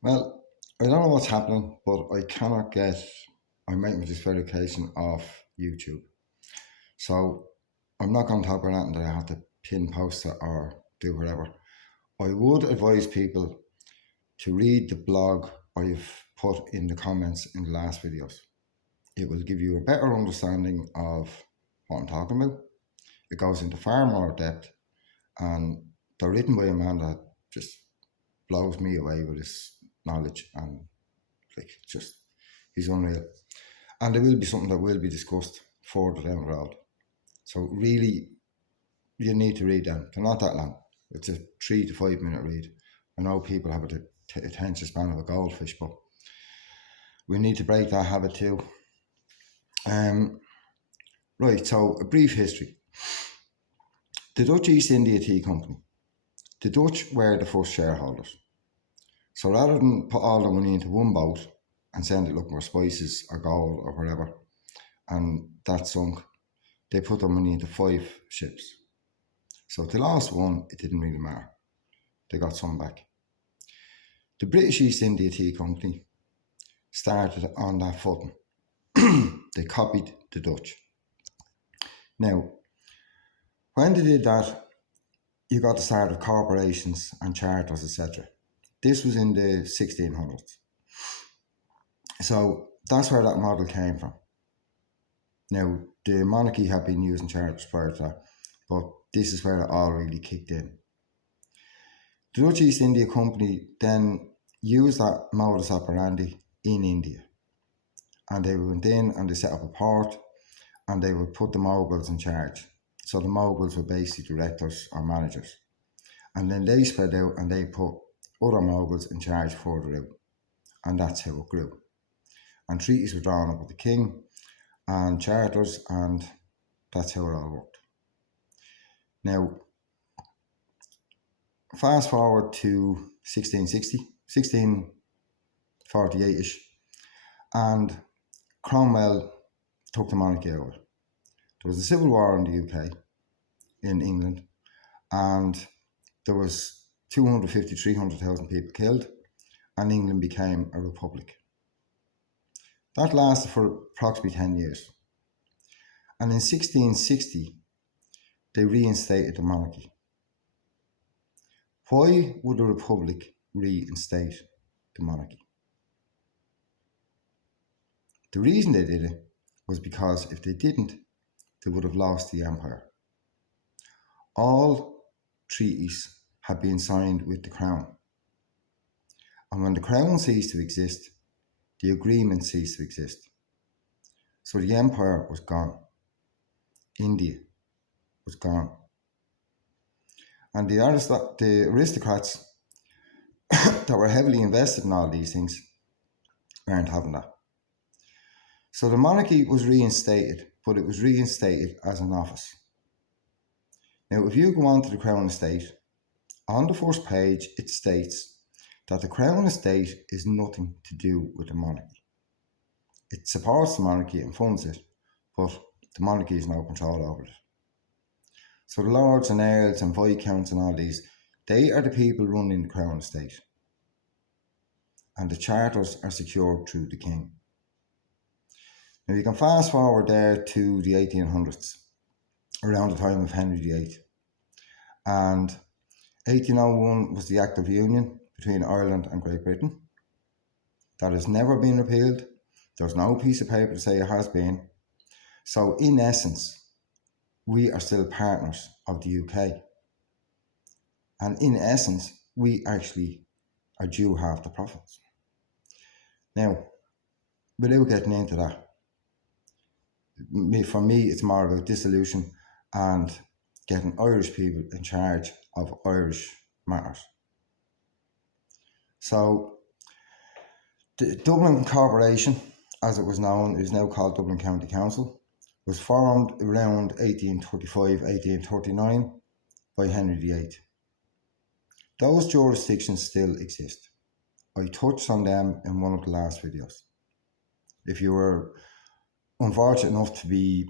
Well, I don't know what's happening, but I cannot get my this verification off YouTube. So I'm not going to talk about anything that I have to pin post it or do whatever. I would advise people to read the blog I've put in the comments in the last videos. It will give you a better understanding of what I'm talking about. It goes into far more depth, and they're written by a man that just blows me away with his knowledge, and like just he's unreal. And there will be something that will be discussed further down the road. So really, you need to read them. They're not that long. It's a 3 to 5 minute read. I know people have a attention span of a goldfish, but we need to break that habit too. Right, so a brief history. The Dutch East India Tea Company. The Dutch were the first shareholders. So rather than put all the money into one boat and send it looking for spices or gold or whatever, and that sunk, they put their money into 5 ships. So if they lost one, it didn't really matter. They got some back. The British East India Tea Company started on that footing. They copied the Dutch. Now, when they did that, you got the start of corporations and charters, etc. This was in the 1600s. So that's where that model came from. Now, the monarchy had been using charters prior to that, but this is where it all really kicked in. The Dutch East India Company then used that modus operandi in India. And they went in and they set up a port, and they would put the moguls in charge. So the moguls were basically directors or managers. And then they spread out and they put other moguls in charge further out. And that's how it grew. And treaties were drawn up with the king and charters, and that's how it all worked. Now, fast forward to 1660, 1648-ish, and Cromwell took the monarchy over. There was a civil war in the UK, in England, and there was 250, 300,000 people killed, and England became a republic. That lasted for approximately 10 years. And in 1660, they reinstated the monarchy. Why would a republic reinstate the monarchy? The reason they did it was because if they didn't, they would have lost the empire. All treaties had been signed with the crown. And when the crown ceased to exist, the agreement ceased to exist. So the empire was gone. India was gone. And the aristocrats that were heavily invested in all these things weren't having that. So the monarchy was reinstated, but it was reinstated as an office. Now, if you go on to the Crown Estate, on the first page it states that the Crown Estate is nothing to do with the monarchy. It supports the monarchy and funds it, but the monarchy has no control over it. So the lords and earls and viscounts and all these, they are the people running the Crown Estate. And the charters are secured through the king. Now you can fast forward there to the 1800s, around the time of Henry VIII. And 1801 was the Act of Union between Ireland and Great Britain. That has never been repealed. There's no piece of paper to say it has been. So in essence, we are still partners of the UK. And in essence, we actually are due half the profits. Now, without getting into that, for me, it's more about dissolution and getting Irish people in charge of Irish matters. So, the Dublin Corporation, as it was known, is now called Dublin County Council, was formed around 1835, 1839 by Henry VIII. Those jurisdictions still exist. I touched on them in one of the last videos. If you were unfortunate enough to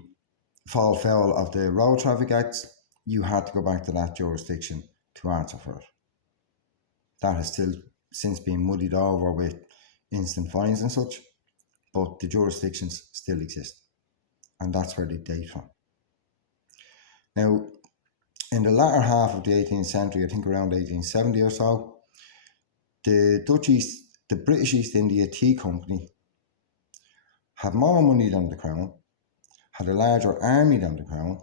fall foul of the Road Traffic Acts, you had to go back to that jurisdiction to answer for it. That has still since been muddied over with instant fines and such, but the jurisdictions still exist, and that's where they date from. Now, in the latter half of the 18th century, I think around 1870 or so, the British East India Tea Company had more money than the Crown, had a larger army than the Crown,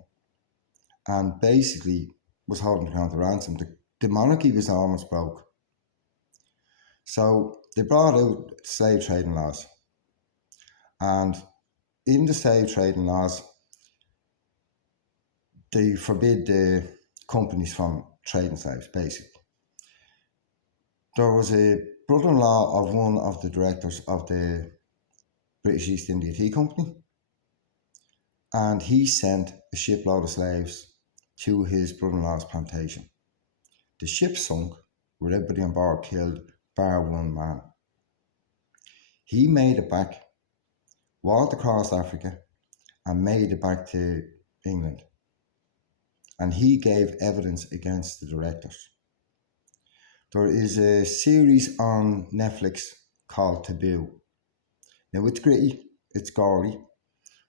and basically was holding the Crown to ransom. The monarchy was almost broke. So they brought out slave trading laws. And in the slave trading laws, they forbid the companies from trading slaves, basically. There was a brother-in-law of one of the directors of the British East India Tea Company, and he sent a shipload of slaves to his brother-in-law's plantation. The ship sunk with everybody on board killed, bar one man. He made it back, walked across Africa, and made it back to England. And he gave evidence against the directors. There is a series on Netflix called Taboo. Now, it's gritty, it's gory,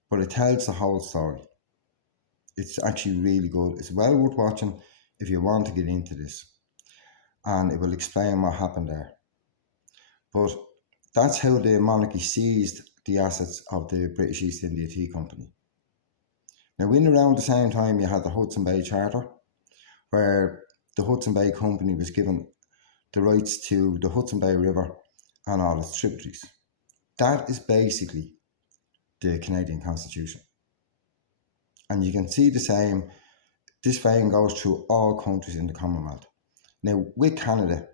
but it tells the whole story. It's actually really good. It's well worth watching if you want to get into this. And it will explain what happened there. But that's how the monarchy seized the assets of the British East India Tea Company. Now, in around the same time, you had the Hudson Bay Charter, where the Hudson Bay Company was given the rights to the Hudson Bay River and all its tributaries. That is basically the Canadian Constitution. And you can see the same, this vein goes through all countries in the Commonwealth. Now, with Canada,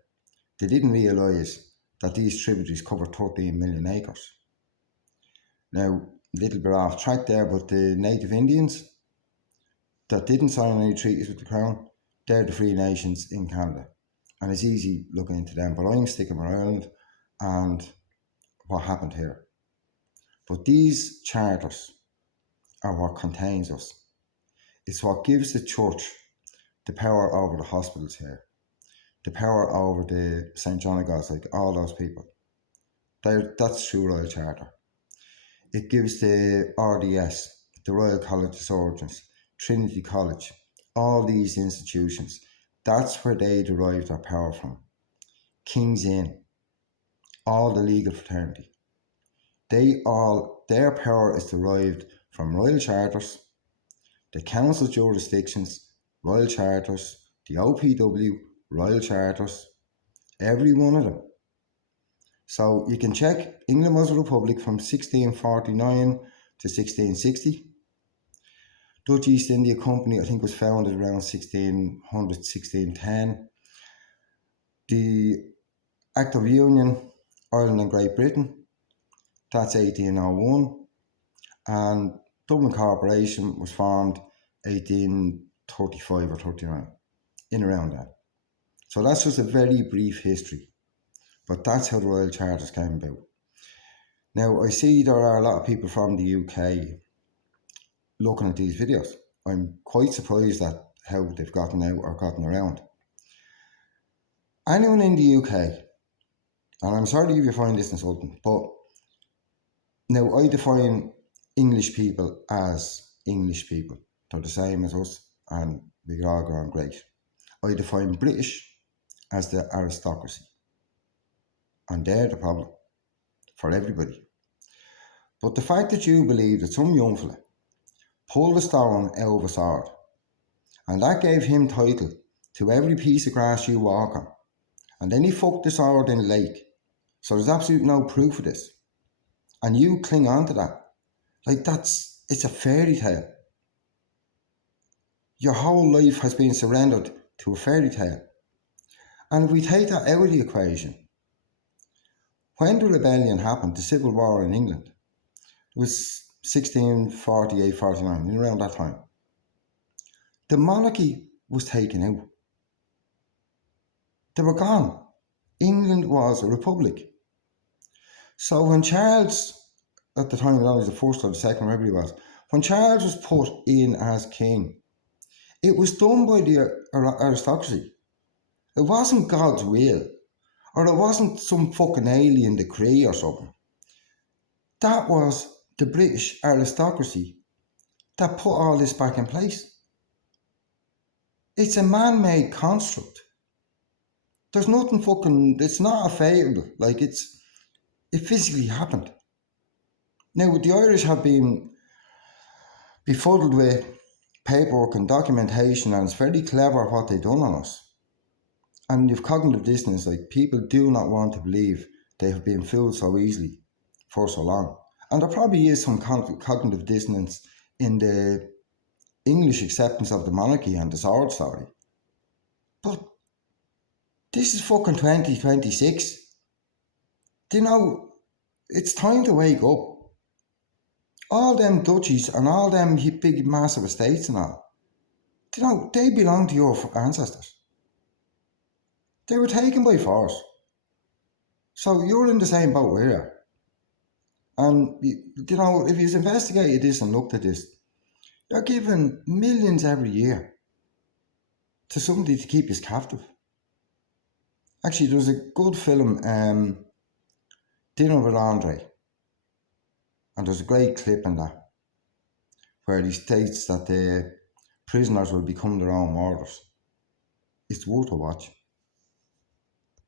they didn't realise that these tributaries cover 13 million acres. Now, a little bit off track there, but the Native Indians that didn't sign any treaties with the Crown, they're the Free Nations in Canada. And it's easy looking into them, but I'm sticking with Ireland and what happened here. But these charters are what contains us. It's what gives the church the power over the hospitals here, the power over the St. John of God's, like all those people. That's through Royal Charter. It gives the RDS, the Royal College of Surgeons, Trinity College, all these institutions. That's where they derive their power from. King's Inn, all the legal fraternity. Their power is derived from Royal Charters, the Council jurisdictions, Royal Charters, the OPW, Royal Charters, every one of them. So you can check, England was a republic from 1649 to 1660. Dutch East India Company, I think, was founded around 1600, 1610. The Act of Union, Ireland and Great Britain, that's 1801. And Dublin Corporation was formed 1835 or 39, in around that. So that's just a very brief history. But that's how the Royal Charters came about. Now, I see there are a lot of people from the UK looking at these videos. I'm quite surprised at how they've gotten out or gotten around. Anyone in the UK, and I'm sorry if you find this insulting, but now I define English people as English people. They're the same as us and we're all going great. I define British as the aristocracy. And they're the problem for everybody. But the fact that you believe that some young fella pulled a stone out of a sword and that gave him title to every piece of grass you walk on, and then he fucked the sword in the lake, so there's absolutely no proof of this, and you cling on to that, like it's a fairy tale. Your whole life has been surrendered to a fairy tale. And if we take that out of the equation, when the rebellion happened, the Civil War in England, it was 1648-49, around that time. The monarchy was taken out. They were gone. England was a republic. So when Charles, at the time, I don't know, was the first or the second, whatever he was, when Charles was put in as king, it was done by the aristocracy. It wasn't God's will. or it wasn't some fucking alien decree or something. That was the British aristocracy that put all this back in place. It's a man-made construct. There's nothing fucking, it's not a fable. Like, it physically happened. Now, the Irish have been befuddled with paperwork and documentation, and it's very clever what they've done on us. And you've cognitive dissonance, like, people do not want to believe they have been fooled so easily for so long. And there probably is some cognitive dissonance in the English acceptance of the monarchy and the sword story. But this is fucking 2026. You know, it's time to wake up. All them duchies and all them big massive estates and all, you know, they belong to your ancestors. They were taken by force. So you're in the same boat we are. And, you know, if you've investigated this and looked at this, you're given millions every year to somebody to keep us captive. Actually, there was a good film, Dinner with Andre, and there's a great clip in that where he states that the prisoners will become their own murderers. It's worth a watch.